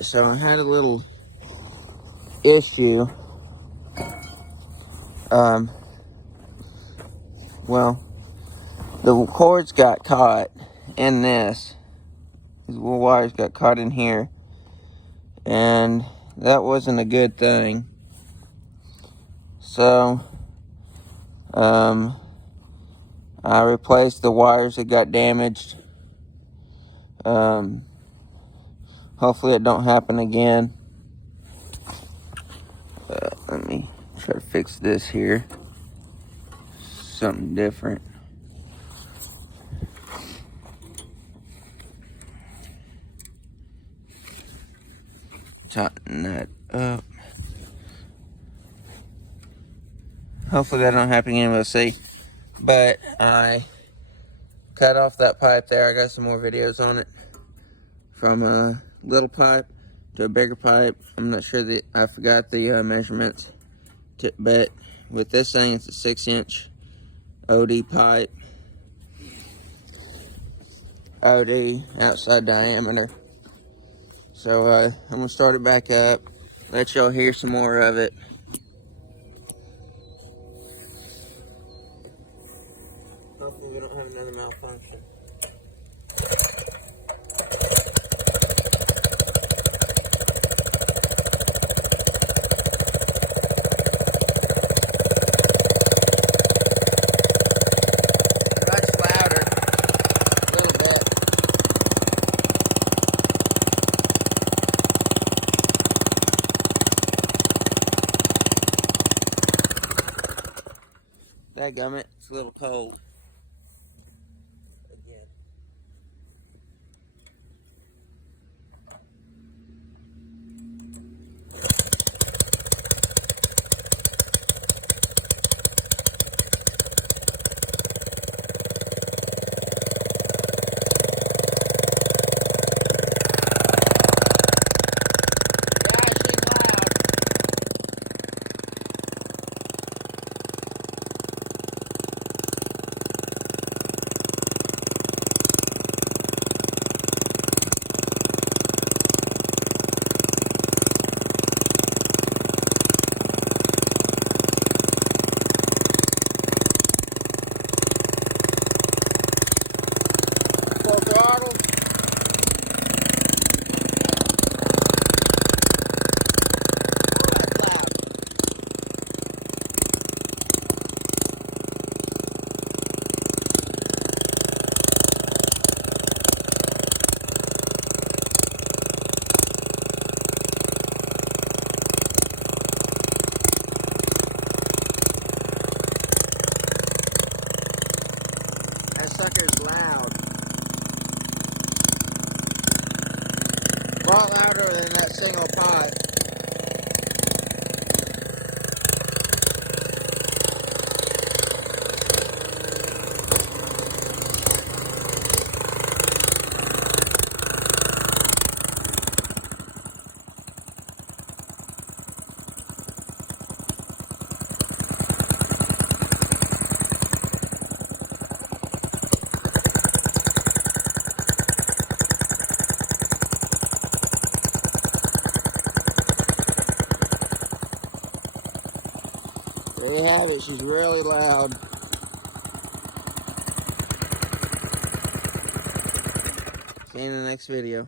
So I had a little issue. Well, the cords got caught in this. These little wires got caught in here, and that wasn't a good thing. So, I replaced the wires that got damaged. Hopefully it don't happen again. Let me try to fix this here. Something different. Tighten that up. Hopefully that don't happen again, we'll see. But I cut off that pipe there. I got some more videos on it. From a little pipe to a bigger pipe. I'm not sure that I forgot the measurements. But with this thing, it's a 6-inch OD pipe. OD outside diameter. So I'm gonna start it back up. Let y'all hear some more of it. Hopefully we don't have another malfunction. Much louder. A little bit. Dadgummit, it's a little cold. Again. Full throttle. That sucker's loud. A lot louder than that single pipe. There you have it, she's really loud. See you in the next video.